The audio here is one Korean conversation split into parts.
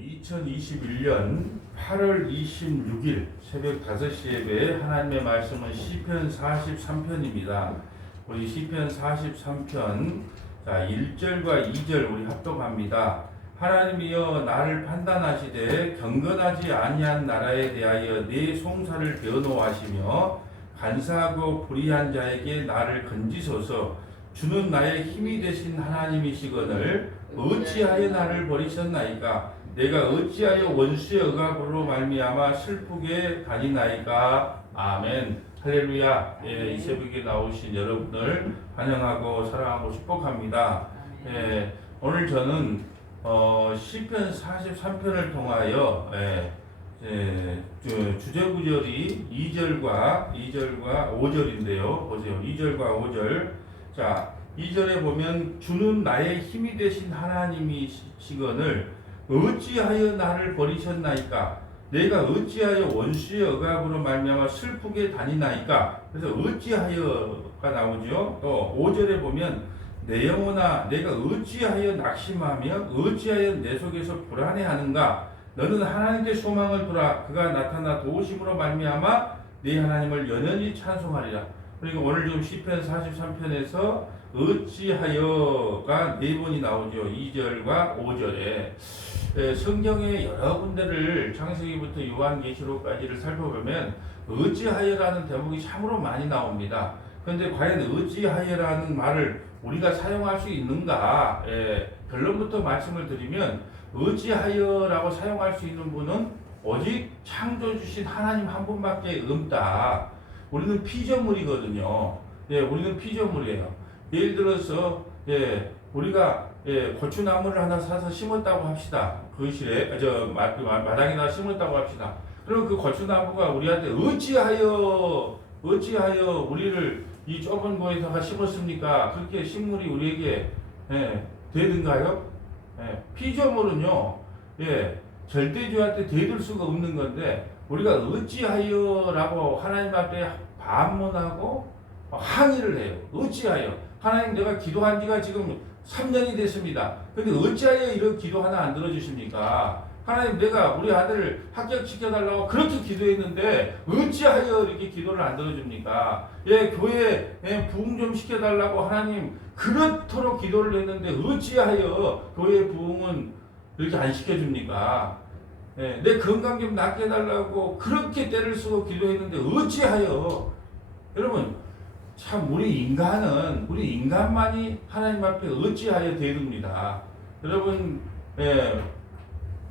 2021년 8월 26일 새벽 5시 예배 하나님의 말씀은 시편 43편입니다. 우리 시편 43편 1절과 2절 우리 합독합니다. 하나님이여 나를 판단하시되 경건하지 아니한 나라에 대하여 내 송사를 변호하시며 간사하고 불의한 자에게 나를 건지소서. 주는 나의 힘이 되신 하나님이시거늘 어찌하여 나를 버리셨나이까? 내가 어찌하여 원수의 억압으로 말미암아 슬프게 다니나이까? 아멘. 할렐루야. 이 새벽에 나오신 여러분들 환영하고 사랑하고 축복합니다. 오늘 저는 시편 43편을 통하여 주제구절이 2절과 5절인데요. 보세요. 2절과 5절. 자, 2절에 보면 주는 나의 힘이 되신 하나님이시거늘 어찌하여 나를 버리셨나이까? 내가 어찌하여 원수의 억압으로 말미암아 슬프게 다니나이까? 그래서 어찌하여가 나오죠. 또 5절에 보면 내 영혼아 내가 어찌하여 낙심하며 어찌하여 내 속에서 불안해하는가? 너는 하나님께 소망을 두라. 그가 나타나 도우심으로 말미암아 네 하나님을 연연히 찬송하리라. 그리고 오늘 좀 시편 43편에서 어찌하여가 4번이 나오죠. 2절과 5절에. 성경의 여러 군데를 창세기부터 요한계시록까지를 살펴보면 어찌하여라는 대목이 참으로 많이 나옵니다. 그런데 과연 어찌하여라는 말을 우리가 사용할 수 있는가? 결론부터 말씀을 드리면 어찌하여라고 사용할 수 있는 분은 오직 창조주신 하나님 한 분밖에 없다. 우리는 피조물이거든요. 우리는 피조물이에요. 예를 들어서 우리가 고추나무를 하나 사서 심었다고 합시다. 거실에 마당에다 심었다고 합시다. 그럼 그 고추나무가 우리한테 어찌하여 우리를 이 좁은 곳에다가 심었습니까? 그렇게 식물이 우리에게 되든가요? 피조물은요, 절대주한테 대들 수가 없는 건데 우리가 어찌하여라고 하나님 앞에 반문하고 항의를 해요. 어찌하여? 하나님 내가 기도한 지가 지금 3년이 됐습니다. 근데 어찌하여 이런 기도 하나 안 들어주십니까? 하나님 내가 우리 아들을 합격시켜달라고 그렇게 기도했는데 어찌하여 이렇게 기도를 안 들어줍니까? 교회 부흥 좀 시켜달라고 하나님 그렇도록 기도를 했는데 어찌하여 교회 부흥은 이렇게 안 시켜줍니까? 내 건강 좀 낫게 해달라고 그렇게 때를 쓰고 기도했는데 어찌하여? 여러분 참 우리 인간만이 하나님 앞에 어찌하여 대듭니다. 여러분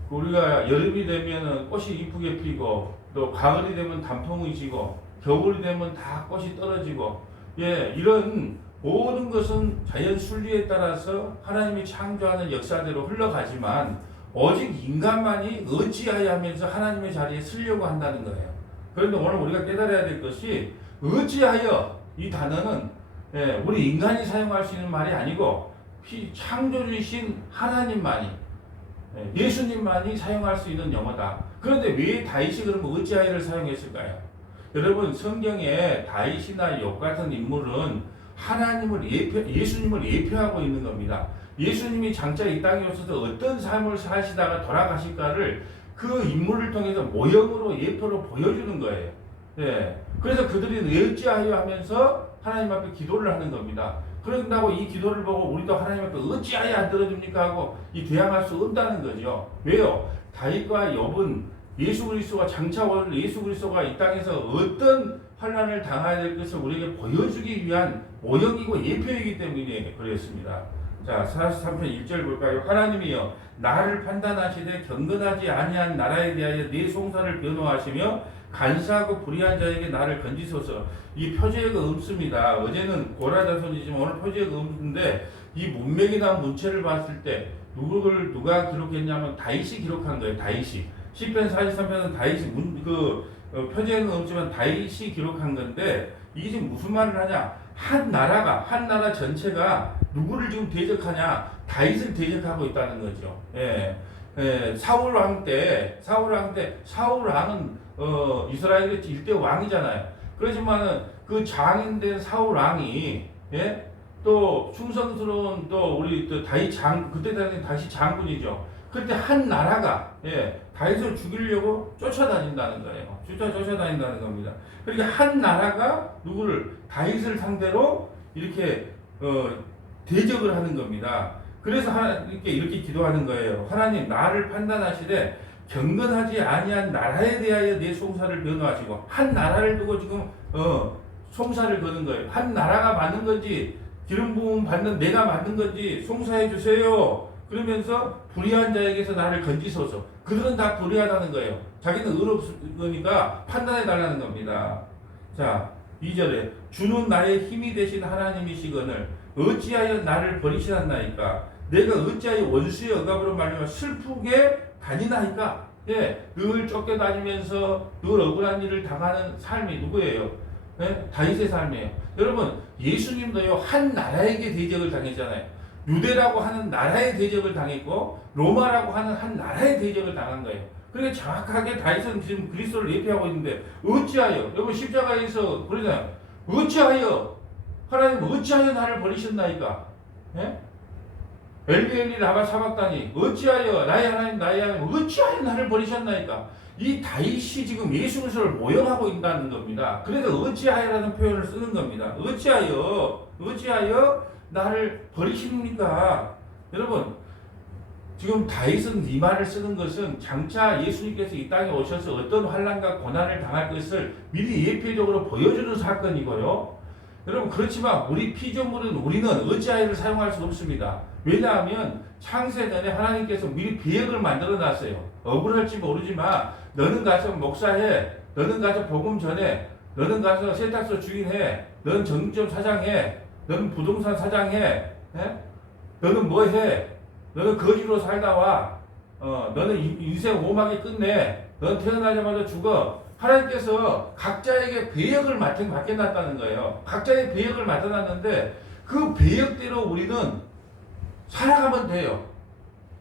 우리가 여름이 되면 꽃이 이쁘게 피고 또 가을이 되면 단풍이 지고 겨울이 되면 다 꽃이 떨어지고 이런 모든 것은 자연 순리에 따라서 하나님이 창조하는 역사대로 흘러가지만 오직 인간만이 어찌하여 하면서 하나님의 자리에 서려고 한다는 거예요. 그런데 오늘 우리가 깨달아야 될 것이 어찌하여 이 단어는 우리 인간이 사용할 수 있는 말이 아니고 창조주이신 하나님만이 예수님만이 사용할 수 있는 영어다. 그런데 왜 다윗이 그러면 어찌하여를 사용했을까요? 여러분 성경에 다윗이나 욥 같은 인물은 예수님을 예표하고 있는 겁니다. 예수님이 장차 이 땅에 오셔서 어떤 삶을 사시다가 돌아가실까를 그 인물을 통해서 모형으로 예표로 보여주는 거예요. 그래서 그들이 어찌하여 하면서 하나님 앞에 기도를 하는 겁니다. 그런다고 이 기도를 보고 우리도 하나님 앞에 어찌하여 안 들어줍니까 하고 대항할 수 없다는 거죠. 왜요? 다윗과 욥은 예수 그리스도가 장차 올 예수 그리스도가 이 땅에서 어떤 환난을 당해야 될 것을 우리에게 보여주기 위한 모형이고 예표이기 때문에 그랬습니다. 자, 43편 1절 볼까요? 하나님이여 나를 판단하시되 경건하지 아니한 나라에 대하여 내 송사를 변호하시며 간사하고 불의한 자에게 나를 건지소서. 이 표제가 없습니다. 어제는 고라자손이지만 오늘 표제가 없는데 이 문맥이나 문체를 봤을 때 누가 기록했냐면 다윗이 기록한 거예요. 다윗이. 시편 43편은 다윗이 표제는 없지만 다윗이 기록한 건데 이게 지금 무슨 말을 하냐? 한 나라 전체가 누구를 지금 대적하냐? 다윗을 대적하고 있다는 거죠. 사울 왕 때 사울왕은 이스라엘의 일대 왕이잖아요. 그렇지만은 그 장인된 사울 왕이 또 충성스러운 또 우리 또 다윗 그때 당시 다윗이 장군이죠. 그때 한 나라가 다윗을 죽이려고 쫓아다닌다는 거예요. 쫓아다닌다는 겁니다. 그러니까 한 나라가 누구를 다윗을 상대로 이렇게 대적을 하는 겁니다. 그래서 하나님께 이렇게 기도하는 거예요. 하나님 나를 판단하시되 경건하지 아니한 나라에 대하여 내 송사를 변호하시고 한 나라를 두고 지금 송사를 거는 거예요. 한 나라가 맞는 건지 기름 부음 받는 내가 맞는 건지 송사해 주세요. 그러면서 불의한 자에게서 나를 건지소서. 그들은 다 불의하다는 거예요. 자기는 의롭으니까 판단해 달라는 겁니다. 자, 2절에 주는 나의 힘이 되신 하나님이시거늘 어찌하여 나를 버리시나이까 내가 어찌하여 원수의 억압으로 말미암아 슬프게 다니나이까. 늘 쫓겨다니면서 늘 억울한 일을 당하는 삶이 누구예요? 다윗의 삶이에요. 여러분 예수님도요 한 나라에게 대적을 당했잖아요. 유대라고 하는 나라의 대적을 당했고 로마라고 하는 한 나라의 대적을 당한 거예요. 그러니까 정확하게 다윗은 지금 그리스도를 예표하고 있는데 어찌하여 여러분 십자가에서 그러잖아요. 어찌하여 하나님 어찌하여 나를 버리셨나이까? 엘리 엘리 라마 사박다니 어찌하여 나의 하나님 어찌하여 나를 버리셨나이까? 이 다윗이 지금 예수 그리스도를 모형하고 있다는 겁니다. 그래서 어찌하여라는 표현을 쓰는 겁니다. 어찌하여 나를 버리십니까? 여러분 지금 다윗은 이 말을 쓰는 것은 장차 예수님께서 이 땅에 오셔서 어떤 환난과 고난을 당할 것을 미리 예표적으로 보여주는 사건이고요. 여러분 그렇지만 우리 피조물은 우리는 어찌하여를 사용할 수 없습니다. 왜냐하면 창세 전에 하나님께서 미리 계획을 만들어 놨어요. 억울할지 모르지만 너는 가서 목사해, 너는 가서 복음 전해, 너는 가서 세탁소 주인해, 너는 정점 사장해, 너는 부동산 사장해, 너는 뭐해, 너는 거지로 살다 와, 너는 인생 오막이 끝내, 너는 태어나자마자 죽어. 하나님께서 각자에게 배역을 맡겨놨다는 거예요. 각자의 배역을 맡아놨는데 그 배역대로 우리는 살아가면 돼요.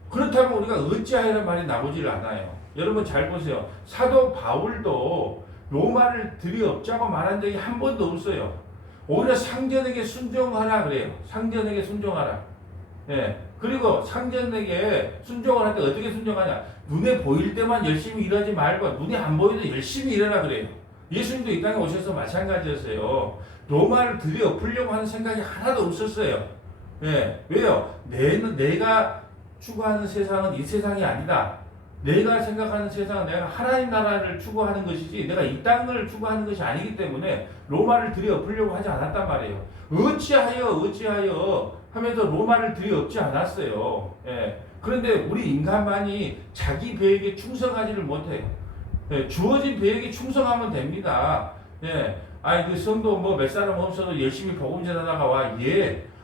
그렇다면 우리가 어찌하여라는 말이 나오질 않아요. 여러분 잘 보세요. 사도 바울도 로마를 들이엎자고 말한 적이 한 번도 없어요. 오히려 상전에게 순종하라 그래요. 상전에게 순종하라. 그리고 상전에게 순종을 할 때 어떻게 순종하냐? 눈에 보일 때만 열심히 일하지 말고 눈에 안 보이도 열심히 일하라 그래요. 예수님도 이 땅에 오셔서 마찬가지였어요. 로마를 들이엎으려고 하는 생각이 하나도 없었어요. 왜요? 내가 추구하는 세상은 이 세상이 아니다. 내가 생각하는 세상은 내가 하나님 나라를 추구하는 것이지 내가 이 땅을 추구하는 것이 아니기 때문에 로마를 들이엎으려고 하지 않았단 말이에요. 어찌하여 하면서 로마를 들이엎지 않았어요. 그런데 우리 인간만이 자기 계획에 충성하지를 못해요. 주어진 계획에 충성하면 됩니다. 그 성도 몇 사람 없어도 열심히 복음 전하다가 와.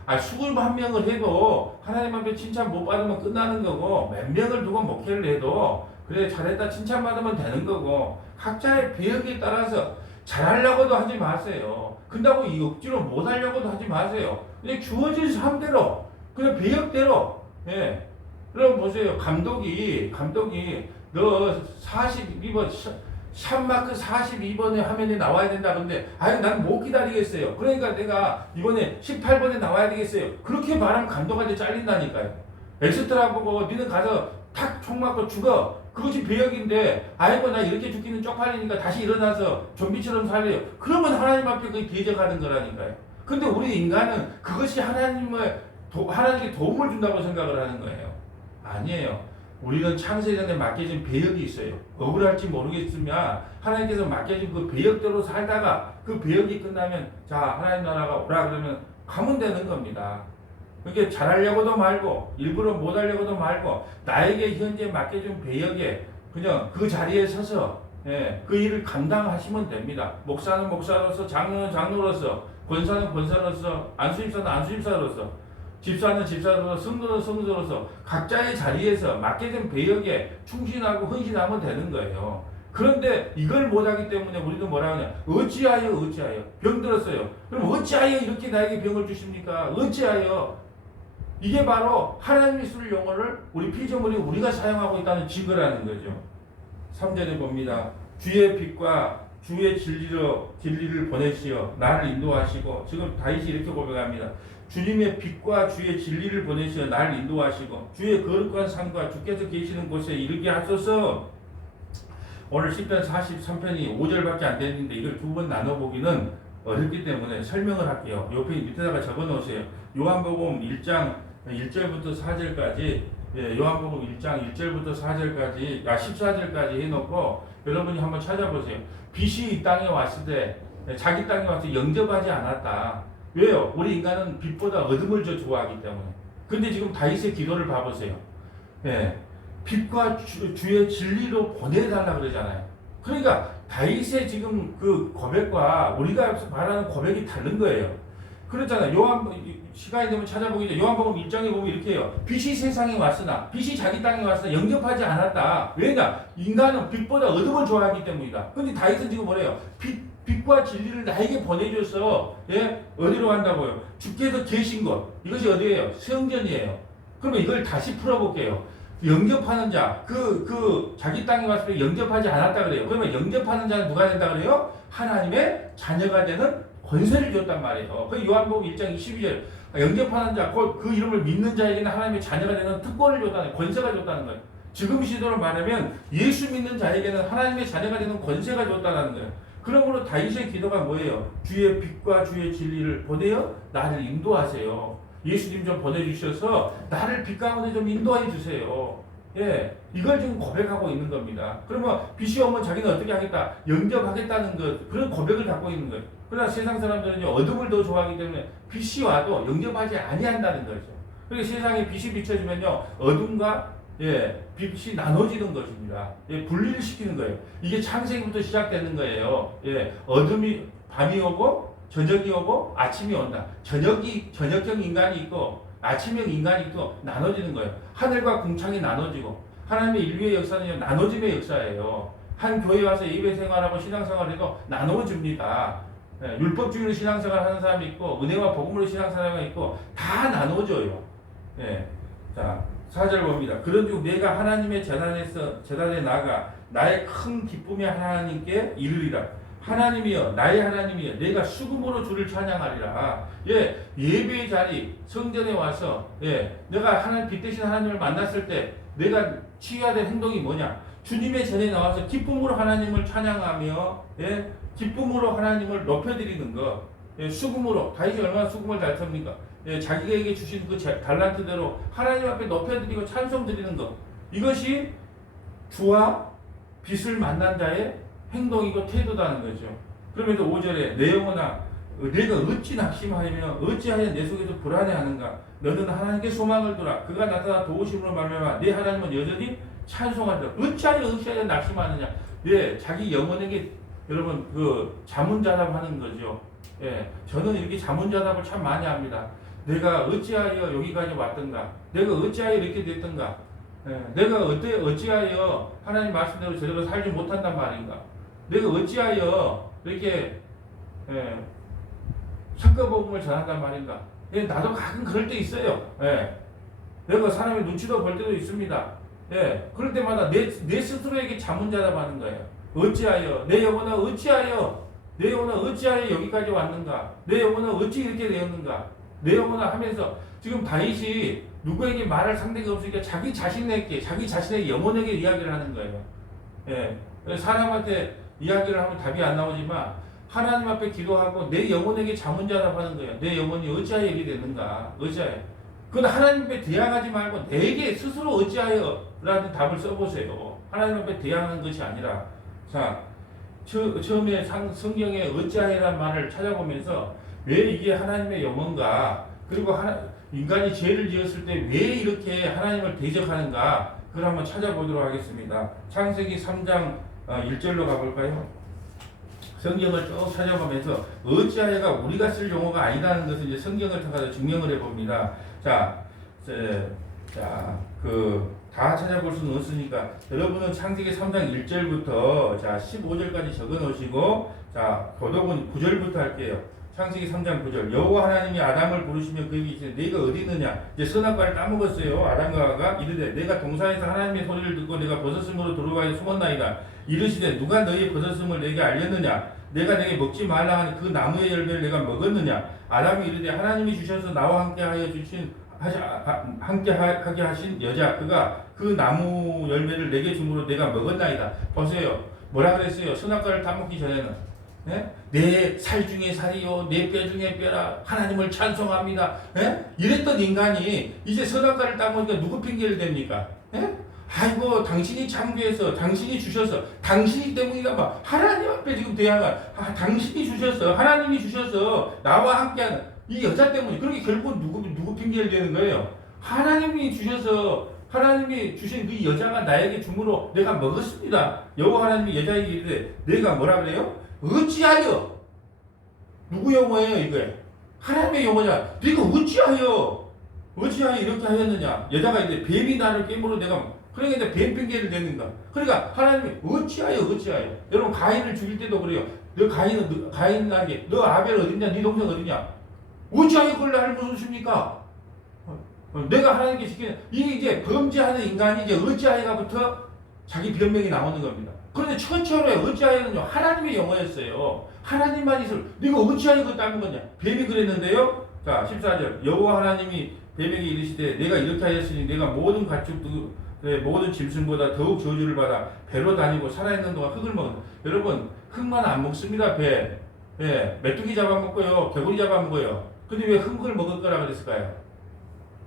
21명을 해도 하나님 앞에 칭찬 못 받으면 끝나는 거고 몇 명을 두고 목회를 해도 그래 잘했다 칭찬 받으면 되는 거고 각자의 배역에 따라서 잘하려고도 하지 마세요. 근다고 억지로 못하려고도 하지 마세요. 그냥 주어진 삶대로 그냥 배역대로 여러분 보세요. 감독이 너 42번 샷마크 42번의 화면에 나와야 된다. 근데 난 못 기다리겠어요. 그러니까 내가 이번에 18번에 나와야 되겠어요. 그렇게 말하면 감독한테 잘린다니까요. 엑스트라 보고 니는 가서 탁 총 맞고 죽어. 그것이 배역인데 나 이렇게 죽기는 쪽팔리니까 다시 일어나서 좀비처럼 살래요. 그러면 하나님 앞에 그게 대적하는 거라니까요. 근데 우리 인간은 그것이 하나님께 도움을 준다고 생각을 하는 거예요. 아니에요. 우리는 창세전에 맡겨진 배역이 있어요. 억울할지 모르겠으면 하나님께서 맡겨진 그 배역대로 살다가 그 배역이 끝나면 자 하나님 나라가 오라 그러면 가면 되는 겁니다. 그렇게 잘하려고도 말고 일부러 못하려고도 말고 나에게 현재 맡겨진 배역에 그냥 그 자리에 서서 그 일을 감당하시면 됩니다. 목사는 목사로서, 장로는 장로로서, 권사는 권사로서, 안수집사는 안수집사로서, 집사는 집사로서, 성도는 성도로서 각자의 자리에서 맡겨진 배역에 충실하고 헌신하면 되는 거예요. 그런데 이걸 못하기 때문에 우리도 뭐라 하냐? 어찌하여 병들었어요. 그럼 어찌하여 이렇게 나에게 병을 주십니까? 어찌하여? 이게 바로 하나님이 쓸 용어를 우리 피조물이 우리가 사용하고 있다는 증거라는 거죠. 3절에 봅니다. 주의 빛과 주의 진리를 보내시어 나를 인도하시고 지금 다윗이 이렇게 고백합니다. 주님의 빛과 주의 진리를 보내시어 나를 인도하시고 주의 거룩한 산과 주께서 계시는 곳에 이르게 하소서. 오늘 10편 43편이 5절밖에 안 됐는데 이걸 두 번 나눠보기는 어렵기 때문에 설명을 할게요. 옆에 밑에다가 적어놓으세요. 요한복음 1장 1절부터 4절까지, 요한복음 1장 1절부터 4절까지, 14절까지 해놓고 여러분이 한번 찾아보세요. 빛이 이 땅에 왔을 때, 자기 땅에 왔을 때 영접하지 않았다. 왜요? 우리 인간은 빛보다 어둠을 더 좋아하기 때문에. 근데 지금 다윗의 기도를 봐보세요. 빛과 주의 진리로 보내달라 그러잖아요. 그러니까 다윗의 지금 그 고백과 우리가 말하는 고백이 다른 거예요. 그렇잖아요. 시간이 되면 찾아보기 요한복음 1장에 보면 이렇게 해요. 빛이 세상에 왔으나, 빛이 자기 땅에 왔으나 영접하지 않았다. 왜냐? 인간은 빛보다 어둠을 좋아하기 때문이다. 근데 다윗은 지금 뭐래요? 빛과 진리를 나에게 보내줘서, 어디로 간다고요? 주께서 계신 것. 이것이 어디예요? 성전이에요. 그러면 이걸 다시 풀어볼게요. 영접하는 자, 자기 땅에 왔을 때 영접하지 않았다 그래요. 그러면 영접하는 자는 누가 된다 그래요? 하나님의 자녀가 되는 권세를 줬단 말이에요. 그 요한복음 1장 22절, 영접하는 자, 그 이름을 믿는 자에게는 하나님의 자녀가 되는 특권을 줬다는, 권세가 줬다는 거예요. 지금 시대로 말하면 예수 믿는 자에게는 하나님의 자녀가 되는 권세가 줬다는 거예요. 그러므로 다윗의 기도가 뭐예요? 주의 빛과 주의 진리를 보내어 나를 인도하세요. 예수님 좀 보내주셔서 나를 빛 가운데 좀 인도해 주세요. 이걸 지금 고백하고 있는 겁니다. 그러면 빛이 오면 자기는 어떻게 하겠다? 영접하겠다는 것, 그런 고백을 갖고 있는 거예요. 그러나 세상 사람들은 어둠을 더 좋아하기 때문에 빛이 와도 영접하지 아니한다는 거죠. 그러니까 세상에 빛이 비춰지면요, 어둠과 빛이 나눠지는 것입니다. 분리를 시키는 거예요. 이게 창세기부터 시작되는 거예요. 밤이 오고 저녁이 오고 아침이 온다. 저녁형 인간이 있고 아침형 인간이 있고 나눠지는 거예요. 하늘과 궁창이 나눠지고, 하나님의 인류의 역사는 나눠짐의 역사예요. 한 교회 와서 예배 생활하고 신앙생활을 해도 나눠집니다. 율법주의로 신앙생활 하는 사람이 있고 은혜와 복음으로 신앙생활이 있고 다 나눠져요. 자, 4절 봅니다. 그런즉 내가 하나님의 재단에 나가 나의 큰 기쁨의 하나님께 이르리라. 하나님이여, 나의 하나님이여, 내가 수금으로 주를 찬양하리라. 예배의 자리, 성전에 와서, 내가 빛 대신 하나님을 만났을 때, 내가 취해야 될 행동이 뭐냐? 주님의 전에 나와서 기쁨으로 하나님을 찬양하며, 기쁨으로 하나님을 높여드리는 것. 수금으로, 다윗이 얼마나 수금을 잘 탑니까? 자기에게 주신 그 달란트대로 하나님 앞에 높여드리고 찬송 드리는 것. 이것이 주와 빛을 만난 자의 행동이고 태도다는 거죠. 그러면서 5절에 내 영혼아, 내가 어찌 낙심하며 어찌하여 내 속에서 불안해하는가? 너는 하나님께 소망을 두라. 그가 나타나 도우심으로 말미암아 내 하나님은 여전히 찬송하리라. 어찌하여 낙심하느냐? 자기 영혼에게 여러분 자문자답하는 거죠. 저는 이렇게 자문자답을 참 많이 합니다. 내가 어찌하여 여기까지 왔던가? 내가 어찌하여 이렇게 됐던가? 내가 어찌하여 하나님 말씀대로 제대로 살지 못한단 말인가? 내가 어찌하여 이렇게 석가복음을 전한단 말인가? 나도 가끔 그럴 때 있어요. 내가 사람의 눈치도 볼 때도 있습니다. 그럴 때마다 내 스스로에게 자문자답하는 거예요. 어찌하여 내 영혼아 어찌하여 여기까지 왔는가? 내 영혼아 어찌 이렇게 되었는가? 내 영혼아 하면서 지금 다윗이 누구에게 말할 상대가 없으니까 자기 자신의 영혼에게 이야기를 하는 거예요. 사람한테 이야기를 하면 답이 안 나오지만 하나님 앞에 기도하고 내 영혼에게 자문자답하는 거예요. 내 영혼이 어찌하여 이렇게 됐는가? 어찌하여? 그건 하나님 앞에 대항하지 말고 내게 스스로 어찌하여 라는 답을 써보세요. 하나님 앞에 대항하는 것이 아니라. 자, 처음에 성경에 어찌하여라는 말을 찾아보면서 왜 이게 하나님의 영혼가, 그리고 인간이 죄를 지었을 때 왜 이렇게 하나님을 대적하는가, 그걸 한번 찾아보도록 하겠습니다. 창세기 3장 1절로 가볼까요? 성경을 쭉 찾아보면서 어찌하여가 우리가 쓸 용어가 아니라는 것을 이제 성경을 통해서 증명을 해봅니다. 다 찾아볼 수는 없으니까 여러분은 창세기 3장 1절부터 15절까지 적어 놓으시고, 도덕은 9절부터 할게요. 창세기 3장 9절 여호와 하나님이 아담을 부르시며 그에게 이르시되 네가 어디 있느냐. 이제 선악과를 따먹었어요. 아담과 하와가 이르되 내가 동산에서 하나님의 소리를 듣고 내가 버섯으로 들어가서 숨었나이다. 이르시되 누가 너희 버섯음을 내게 알렸느냐. 내가 내게 먹지 말라 하는 그 나무의 열매를 내가 먹었느냐. 아담이 이르되 하나님이 주셔서 나와 함께하여 주신 함께하게 하신 여자 그가 그 나무 열매를 내게 주므로 내가 먹었나이다. 보세요. 뭐라 그랬어요? 선악과를 따먹기 전에는 내 살 중에 살이요 내 뼈 중에 뼈라 하나님을 찬송합니다. 이랬던 인간이 이제 선악과를 따먹으니까 누구 핑계를 댑니까? 아이고 당신이 창조해서 당신이 주셔서 당신이 때문이다 막 하나님 앞에 지금 대항한 당신이 주셔서 하나님이 주셔서 나와 함께하는 이 여자 때문에 그렇게 결국은 누구 핑계를 대는 거예요? 하나님이 주셔서 하나님이 주신 그 여자가 나에게 주므로 내가 먹었습니다. 여호와 하나님이 여자에게 이르되 내가 뭐라 그래요? 어찌하여 누구 용어예요 이게? 하나님의 용어냐? 네가 어찌하여 이렇게 하였느냐? 여자가 이제 뱀이 나를 깨물어 내가 그러니까 이제 뱀 핑계를 대는가? 그러니까 하나님이 어찌하여 여러분 가인을 죽일 때도 그래요. 너 가인에게 너 아벨 어딨냐? 네 동생 어딨냐? 어찌하여 그걸 나를 무섭습니까? 내가 하나님께 시키는 이게 이제 범죄하는 인간이 이제 어찌하여가부터 자기 변명이 나오는 겁니다. 그런데 최초로 어찌하여는요 하나님의 영어였어요. 하나님만 있을 네가 어찌하여 그걸 따는 거냐? 뱀이 그랬는데요. 자 14절 여호와 하나님이 뱀에게 이르시되 내가 이렇게 하였으니 내가 모든 가축도 모든 짐승보다 더욱 저주를 받아 배로 다니고 살아있는 동안 흙을 먹는다. 여러분 흙만 안 먹습니다. 배 메뚜기 잡아먹고요 개구리 잡아먹어요. 근데 왜 흙을 먹을 거라 그랬을까요?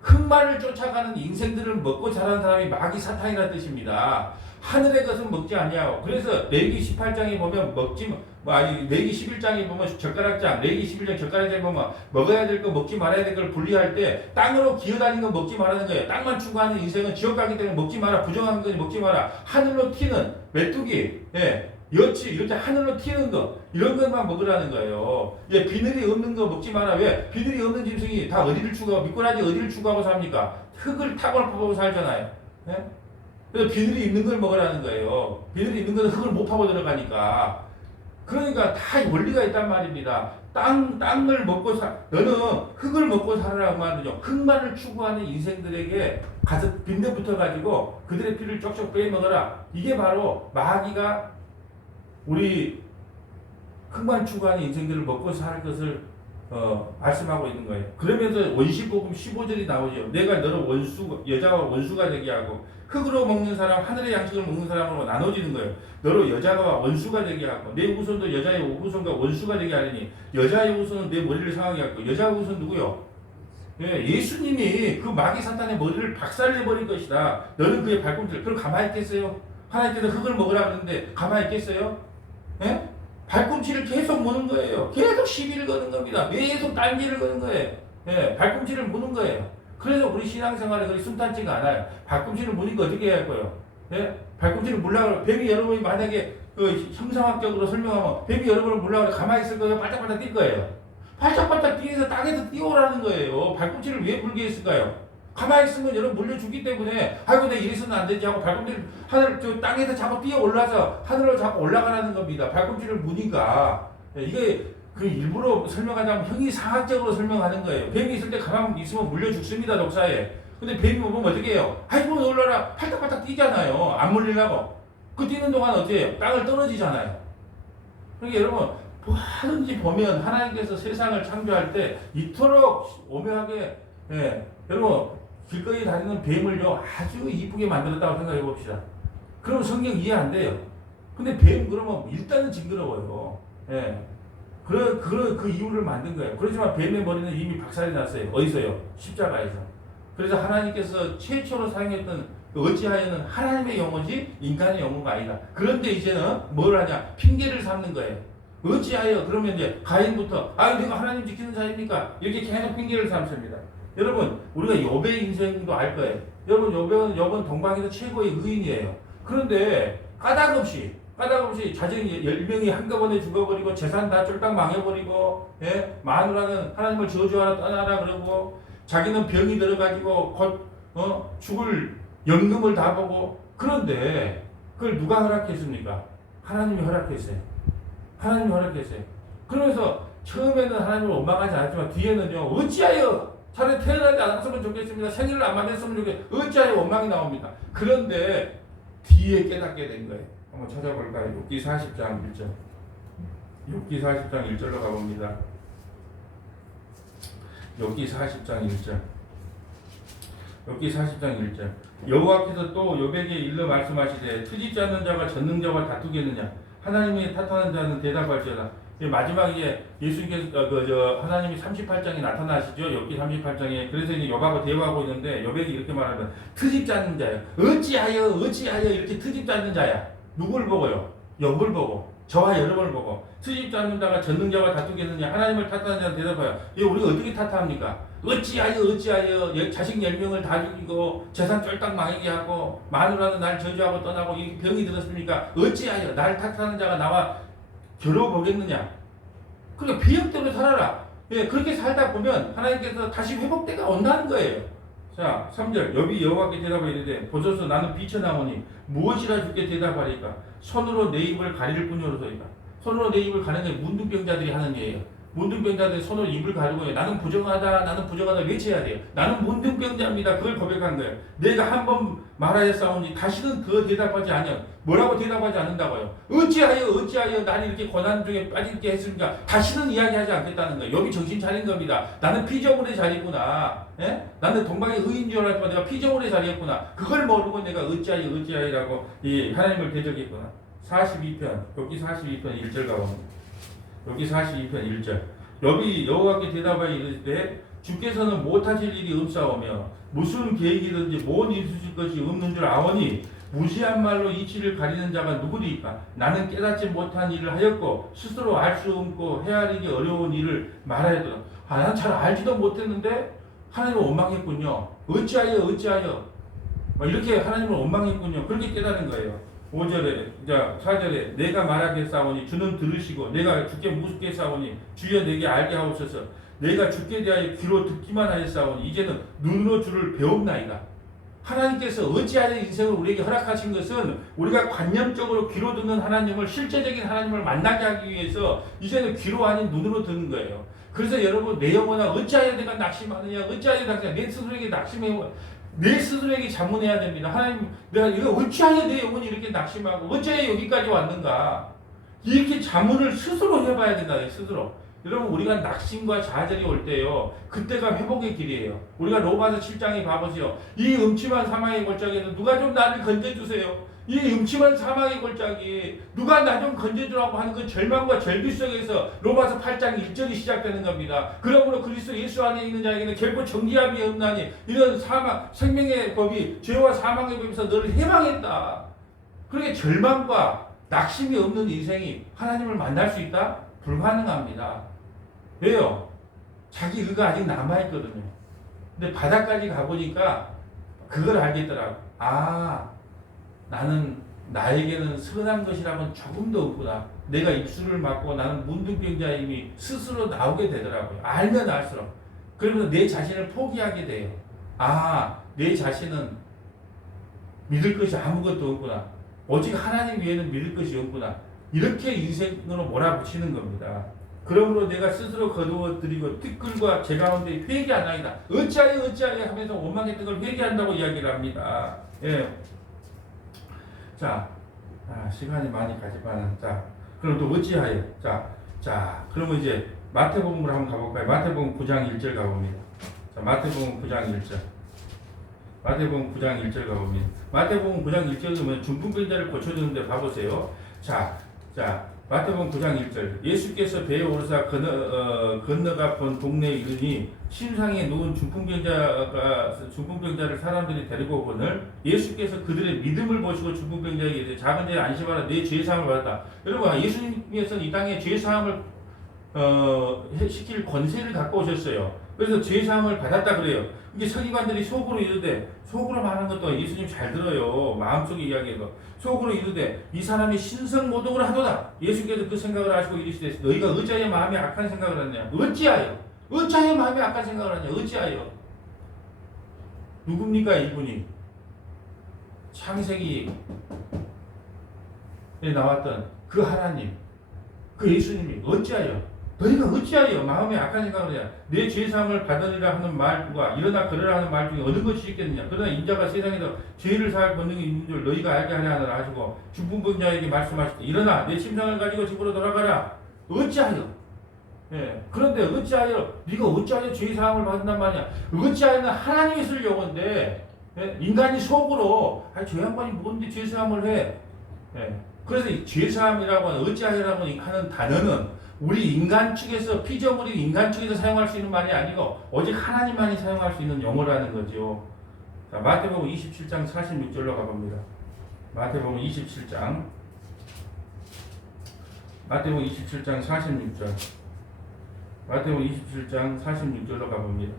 흙만을 쫓아가는 인생들을 먹고 자란 사람이 마귀 사탄이라는 뜻입니다. 하늘의 것은 먹지 아니하고 그래서 레위기 18장에 보면 레위기 11장에 보면 젓가락장 레위기 11장 젓가락장에 보면 먹어야 될 거 먹지 말아야 될 걸 분리할 때 땅으로 기어다니는 거 먹지 말라는 거예요. 땅만 추구하는 인생은 지옥 가기 때문에 먹지 마라. 부정한 거 먹지 마라. 하늘로 튀는 메뚜기 여치 이렇게 하늘로 튀는 거 이런 것만 먹으라는 거예요. 비늘이 없는 거 먹지 마라. 왜? 비늘이 없는 짐승이 다 어디를 추구하고 미꾸라지 어디를 추구하고 삽니까? 흙을 타고 파고 살잖아요. 그래서 비늘이 있는 걸 먹으라는 거예요. 비늘이 있는 것은 흙을 못 파고 들어가니까. 그러니까 다 원리가 있단 말입니다. 땅을 먹고 너는 흙을 먹고 살아라고 하는데요. 흙만을 추구하는 인생들에게 가서 빈대 붙어가지고 그들의 피를 쪽쪽 빼먹어라. 이게 바로 마귀가 우리 흙만 추구하는 인생들을 먹고 살 것을 말씀하고 있는 거예요. 그러면서 원시복음 15절이 나오죠. 내가 너를 여자와 원수가 되게 하고 흙으로 먹는 사람, 하늘의 양식을 먹는 사람으로 나눠지는 거예요. 너로 여자와 원수가 되게 하고 내 후손도 여자의 후손과 원수가 되게 하리니 여자의 후손은 내 머리를 상하게 하고 여자의 후손 누구요? 예수님이 그 마귀 사탄의 머리를 박살내버릴 것이다. 너는 그의 발꿈치를 그럼 가만히 있겠어요? 하나님께서 흙을 먹으라 그러는데 가만히 있겠어요? 발꿈치를 계속 무는 거예요. 계속 시비를 거는 겁니다. 계속 딴지를 거는 거예요. 발꿈치를 무는 거예요. 그래서 우리 신앙생활에 그리 순탄치가 않아요. 발꿈치를 무니까 어떻게 해야 할 거예요? 발꿈치를 물라고 뱀이 여러분이 만약에 형상학적으로 설명하면 뱀이 여러분을 물라고 가만히 있을 거예요? 발짝발짝 뛸 거예요? 발짝발짝 뛰어서 땅에서 뛰어오라는 거예요. 발꿈치를 왜 물게 했을까요? 가만히 있으면 여러분 물려 죽기 때문에 아이고 내가 이래서는 안 되지 하고 발꿈치를 땅에서 자꾸 뛰어 올라서 하늘로 자꾸 올라가라는 겁니다. 발꿈치를 무니까 이게 그 일부러 설명하자면 형이상학적으로 설명하는 거예요. 뱀이 있을 때 가만히 있으면 물려 죽습니다. 독사에. 근데 뱀이 보면 어떻게 해요? 아이고 놀라라 팔딱팔딱 뛰잖아요. 안 물리려고. 그 뛰는 동안 어떻게 해요? 땅을 떨어지잖아요. 그러니까 여러분 뭐든지 보면 하나님께서 세상을 창조할 때 이토록 오묘하게 여러분 길거리 다니는 뱀을요 아주 이쁘게 만들었다고 생각해 봅시다. 그럼 성경 이해 안 돼요. 근데 뱀 그러면 일단은 징그러워요. 그 이유를 만든 거예요. 그렇지만 뱀의 머리는 이미 박살이 났어요. 어디서요? 십자가에서. 그래서 하나님께서 최초로 사용했던 어찌하여는 하나님의 영어지 인간의 영어가 아니다. 그런데 이제는 뭘 하냐? 핑계를 삼는 거예요. 어찌하여 그러면 이제 가인부터 내가 하나님 지키는 자입니까? 이렇게 계속 핑계를 삼습니다. 여러분 우리가 욥의 인생도 알 거예요. 여러분 욥은 동방에서 최고의 의인이에요. 그런데 까닭없이 자식이 10명이 한꺼번에 죽어버리고 재산 다 쫄딱 망해버리고 마누라는 하나님을 저주하라 떠나라 그러고 자기는 병이 들어가지고 곧 죽을 연금을 다 보고 그런데 그걸 누가 허락했습니까? 하나님이 허락했어요. 그러면서 처음에는 하나님을 원망하지 않았지만 뒤에는요 어찌하여 차라리 태어나지 않았으면 좋겠습니다. 생일을 안 맞았으면 좋겠습니다. 어찌하여 원망이 나옵니다. 그런데 뒤에 깨닫게 된 거예요. 한번 찾아볼까요? 욥기 40장 1절. 욥기 40장 1절로 가봅니다. 욥기 40장 1절. 욥기 40장 1절. 여호와께서 또 욥에게 일러 말씀하시되 트집지 않는 자가 전능자와 다투겠느냐 하나님이 탓하는 자는 대답할지어다. 마지막에 예수님께서 하나님이 38장에 나타나시죠. 욥기 38장에. 그래서 이제 욥하고 대화하고 있는데 욥에게 이렇게 말하면 트집지 않는 자야. 어찌하여 이렇게 트집지 않는 자야. 누굴 보고요? 욥을 보고 저와 여러분을 보고 트집지 않는 자가 전능자와 다투겠느냐 하나님을 탓하는 자는 대답하여 우리가 어떻게 탓합니까? 어찌하여 자식 10명을 다 죽이고 재산 쫄딱 망하게 하고 마누라는 날 저주하고 떠나고 이 병이 들었습니까? 어찌하여 날 탓하는 자가 나와 겨뤄보겠느냐? 그러니까 비역대로 살아라. 그렇게 살다 보면 하나님께서 다시 회복대가 온다는 거예요. 자, 3절. 욥이 여호와께 대답하여 이르되 보소서 나는 비천하오니 무엇이라 주께 대답하리까? 손으로 내 입을 가릴 뿐이로소이다. 손으로 내 입을 가리는 게 문둥병자들이 하는 일이에요. 문둥병자들이 손으로 입을 가리고 나는 부정하다 외쳐야 돼요. 나는 문둥병자입니다. 그걸 고백한 거예요. 내가 한번 말하였사오니 다시는 그거 대답하지 않으면 뭐라고 대답하지 않는다고요. 어찌하여 나를 이렇게 고난 중에 빠지게 했습니까? 다시는 이야기하지 않겠다는 거예요. 욥이 정신 차린 겁니다. 나는 피조물의 자리구나. 나는 동방의 의인 줄 알았지만 내가 피조물의 자리였구나. 그걸 모르고 내가 어찌하여라고 하나님을 대적했구나. 42편 욥기 42편 1절 가봅니다. 여기 42편 1절. 욥이 여호와께 대답하여 이르되 주께서는 못하실 일이 없사오며 무슨 계획이든지 못 이루실 것이 없는 줄 아오니 무시한 말로 이치를 가리는 자가 누구리까? 나는 깨닫지 못한 일을 하였고 스스로 알 수 없고 헤아리기 어려운 일을 말하였도다. 난 잘 알지도 못했는데 하나님을 원망했군요. 어찌하여 이렇게 하나님을 원망했군요. 그렇게 깨달은 거예요. 5절에, 4절에 내가 말하겠사오니 주는 들으시고 내가 주께 묻겠사오니 주여 내게 알게 하옵소서. 내가 주께 대하여 귀로 듣기만 하였사오니 이제는 눈으로 주를 배웁나이다. 하나님께서 어찌하여 인생을 우리에게 허락하신 것은 우리가 관념적으로 귀로 듣는 하나님을 실제적인 하나님을 만나게 하기 위해서 이제는 귀로 아닌 눈으로 듣는 거예요. 그래서 여러분 내 영혼아 어찌하여 내가 낙심하느냐 어찌하여 내 스스로에게 내 스스로에게 자문해야 됩니다. 하나님, 내가 이거 어찌하여 내 영혼이 이렇게 낙심하고 어찌하여 여기까지 왔는가? 이렇게 자문을 스스로 해봐야 된다. 스스로. 여러분 우리가 낙심과 좌절이 올 때요. 그때가 회복의 길이에요. 우리가 로마서 7장에 가보세요. 이 음침한 사망의 골짜기에서 누가 좀 나를 건져주세요. 이 음침한 사망의 골짜기 누가 나 좀 건져주라고 하는 그 절망과 절규 속에서 로마서 8장 1절이 시작되는 겁니다. 그러므로 그리스도 예수 안에 있는 자에게는 결코 정죄함이 없나니 이런 생명의 법이 죄와 사망의 법에서 너를 해방했다. 그렇게 절망과 낙심이 없는 인생이 하나님을 만날 수 있다? 불가능합니다. 왜요? 자기 의가 아직 남아있거든요. 근데 바닥까지 가보니까 그걸 알겠더라고. 나에게는 선한 것이라고는 조금도 없구나. 내가 입술을 막고 나는 문둥병자임이 스스로 나오게 되더라고요. 알면 알수록. 그러면서 내 자신을 포기하게 돼요. 내 자신은 믿을 것이 아무것도 없구나. 오직 하나님 외에는 믿을 것이 없구나. 이렇게 인생으로 몰아붙이는 겁니다. 그러므로 내가 스스로 거두어드리고 티끌과 제 가운데 회개하나이다. 어찌하여 하면서 원망했던 걸 회개한다고 이야기를 합니다. 예. 자, 시간이 많이 가지만, 그럼 또 어찌하여? 그러면 이제 마태복음으로 한번 가볼까요? 마태복음 9장 1절 가봅니다. 마태복음 9장 1절. 마태복음 9장 1절 가봅니다. 마태복음 9장 1절이면 중풍병자를 고쳐주는데 봐보세요. 마태복음 9장 1절. 예수께서 배에 오르사 건너가 본 동네에 이르니 심상에 누운 중풍병자를 사람들이 데리고 오거늘 예수께서 그들의 믿음을 보시고 중풍병자에게 이르되 작은 자여 안심하라 내 죄사함을 받았다. 여러분 예수님께서는 이 땅에 죄사함을 시킬 권세를 갖고 오셨어요. 그래서 죄사함을 받았다 그래요. 이게 서기관들이 속으로 이르되 속으로 말하는 것도 예수님 잘 들어요. 마음속에 이야기해도 속으로 이르되 이 사람이 신성모독을 하도다. 예수께서 그 생각을 하시고 이르시되 너희가 어찌하여 마음에 악한 생각을 하느냐. 어찌하여 마음에 악한 생각을 하느냐. 어찌하여. 누굽니까 이분이? 창세기에 나왔던 그 하나님, 그 예수님이 어찌하여 너희가 어찌하여 마음에 악한 생각을 해야 내 죄사함을 받으리라 하는 말과 일어나 걸으라 하는 말 중에 어느 것이 있겠느냐. 그러나 인자가 세상에서 죄를 사할 권능이 있는 줄 너희가 알게 하려 하느라 하시고 중풍병자에게 말씀하시되 일어나 내 침상을 가지고 집으로 돌아가라. 어찌하여? 예. 그런데 어찌하여 네가 어찌하여 죄사함을 받는단 말이야. 어찌하여는 하나님이 쓸 용어인데 예? 인간이 속으로 저 양반이 뭔데 죄사함을 해. 예. 그래서 이 죄사함이라고 하는 어찌하여라고 하는 단어는 우리 인간 측에서 피조물인 인간 측에서 사용할 수 있는 말이 아니고 오직 하나님만이 사용할 수 있는 용어라는 거죠. 자, 마태복음 27장 46절로 가봅니다. 마태복음 27장 46절 마태복음 27장 46절로 가봅니다.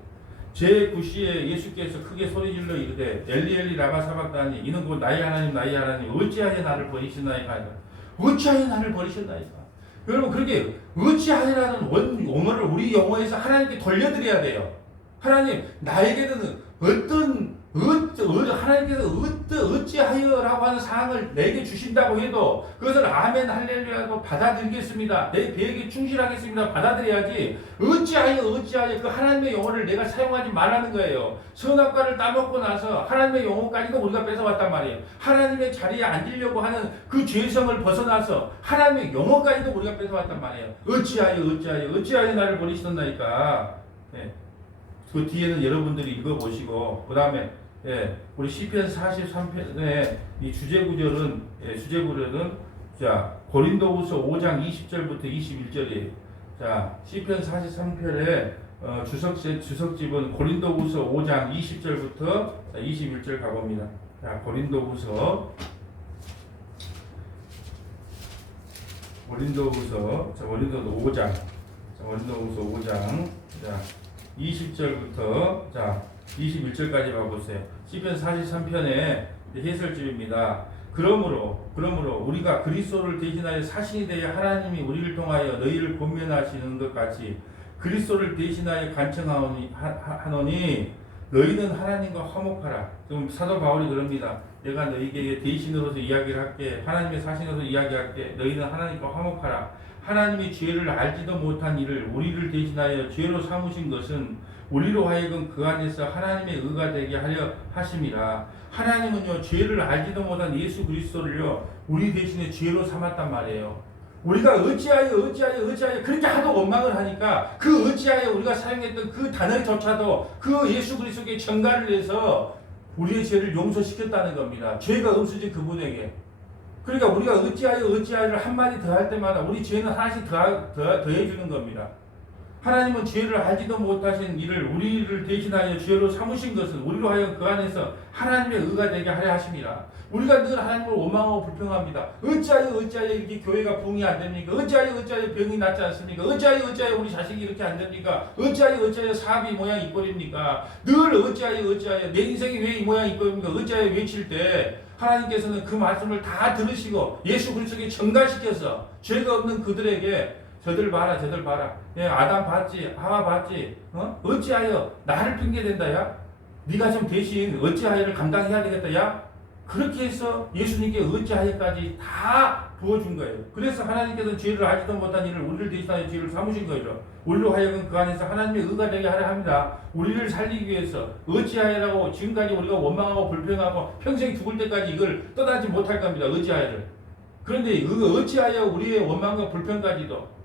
제9시에 예수께서 크게 소리질러 이르되 엘리 엘리 라마 사박다니 이는 곧 나의 하나님 나의 하나님 어찌하여 나를 버리셨나이까 하니라. 어찌하여 나를 버리셨나이까. 여러분 그렇게 어찌하여라는 원 용어를 우리 영어에서 하나님께 돌려드려야 돼요. 하나님 나에게는 하나님께서 어찌하여라고 하는 사항을 내게 주신다고 해도 그것을 아멘 할렐루야로 받아들이겠습니다. 내 계획에 충실하겠습니다. 받아들여야지 어찌하여 그 하나님의 용어를 내가 사용하지 말라는 거예요. 선악과를 따먹고 나서 하나님의 용어까지도 우리가 뺏어왔단 말이에요. 하나님의 자리에 앉으려고 하는 그 죄성을 벗어나서 하나님의 용어까지도 우리가 뺏어왔단 말이에요. 어찌하여 나를 버리시던나니까. 예. 그 뒤에는 여러분들이 읽어보시고 그 다음에 우리 시편 43편의 이 주제구절은 자 고린도후서 5장 20절부터 21절이에요. 자 시편 43편의 주석집은 고린도후서 5장 20절부터 21절 가봅니다. 자 고린도후서 5장 20절부터 자 21절까지 봐보세요. 시편 43편의 해설집입니다. 그러므로 우리가 그리스도를 대신하여 사신이 되어 하나님이 우리를 통하여 너희를 권면하시는 것 같이 그리스도를 대신하여 간청하노니 너희는 하나님과 화목하라. 지금 사도 바울이 그럽니다. 내가 너희에게 대신으로서 이야기를 할게. 하나님의 사신으로서 이야기할게. 너희는 하나님과 화목하라. 하나님이 죄를 알지도 못한 이를 우리를 대신하여 죄로 삼으신 것은 우리로 하여금 그 안에서 하나님의 의가 되게 하려 하심이라. 하나님은요 죄를 알지도 못한 예수 그리스도를요 우리 대신에 죄로 삼았단 말이에요. 우리가 어찌하여 그렇게 하도 원망을 하니까 그 어찌하여 우리가 사용했던 그 단어조차도 그 예수 그리스도께 전가를 해서 우리의 죄를 용서시켰다는 겁니다. 죄가 없어진 그분에게. 그러니까 우리가 어찌하여를 한마디 더 할 때마다 우리 죄는 하나씩 더해주는 겁니다. 하나님은 죄를 알지도 못하신 이를 우리를 대신하여 죄로 삼으신 것은 우리로 하여금 그 안에서 하나님의 의가 되게 하려 하심이라. 우리가 늘 하나님을 원망하고 불평합니다. 어찌하여 이렇게 교회가 부흥이 안 됩니까? 어찌하여 병이 낫지 않습니까? 어찌하여 우리 자식이 이렇게 안 됩니까? 어찌하여 사업이 이 모양 이 꼴입니까? 늘 어찌하여 내 인생이 왜 이 모양 이 꼴입니까? 어찌하여 외칠 때 하나님께서는 그 말씀을 다 들으시고 예수 그리스도께 전가시켜서 죄가 없는 그들에게 저들 봐라. 예, 아담 봤지, 하와 봤지. 어찌하여 나를 핑계댄다, 야? 네가 좀 대신 어찌하여를 감당해야 되겠다, 야? 그렇게 해서 예수님께 어찌하여까지 다 부어준 거예요. 그래서 하나님께서는 죄를 알지도 못한 이를 우리를 대신하여 죄를 삼으신 거죠. 우리로 하여금 그 안에서 하나님의 의가 되게 하려 합니다. 우리를 살리기 위해서 어찌하여라고 지금까지 우리가 원망하고 불평하고 평생 죽을 때까지 이걸 떠나지 못할 겁니다. 어찌하여를. 그런데 그 어찌하여 우리의 원망과 불평까지도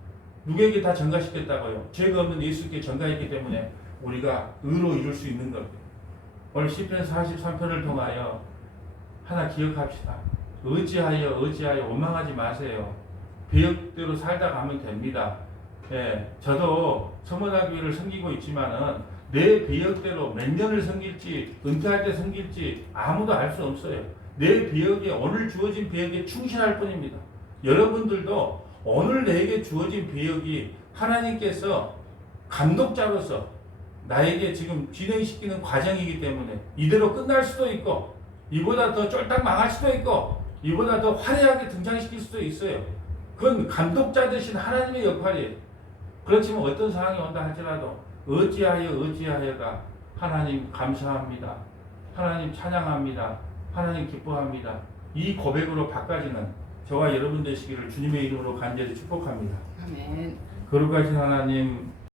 누구에게 다 전가시켰다고요? 죄가 없는 예수께 전가했기 때문에 우리가 의로 이룰 수 있는 겁니다. 오늘 시편 43편을 통하여 하나 기억합시다. 어찌하여 원망하지 마세요. 배역대로 살다 가면 됩니다. 예, 저도 서문화교회를 섬기고 있지만은 내 배역대로 몇 년을 섬길지 은퇴할 때 섬길지 아무도 알 수 없어요. 내 배역에 오늘 주어진 배역에 충실할 뿐입니다. 여러분들도 오늘 내게 주어진 배역이 하나님께서 감독자로서 나에게 지금 진행시키는 과정이기 때문에 이대로 끝날 수도 있고 이보다 더 쫄딱 망할 수도 있고 이보다 더 화려하게 등장시킬 수도 있어요. 그건 감독자 대신 하나님의 역할이에요. 그렇지만 어떤 상황이 온다 할지라도 어찌하여가 하나님 감사합니다. 하나님 찬양합니다. 하나님 기뻐합니다. 이 고백으로 바꿔지는 저와 여러분 되시기를 주님의 이름으로 간절히 축복합니다. 아멘. 거룩하신 하나님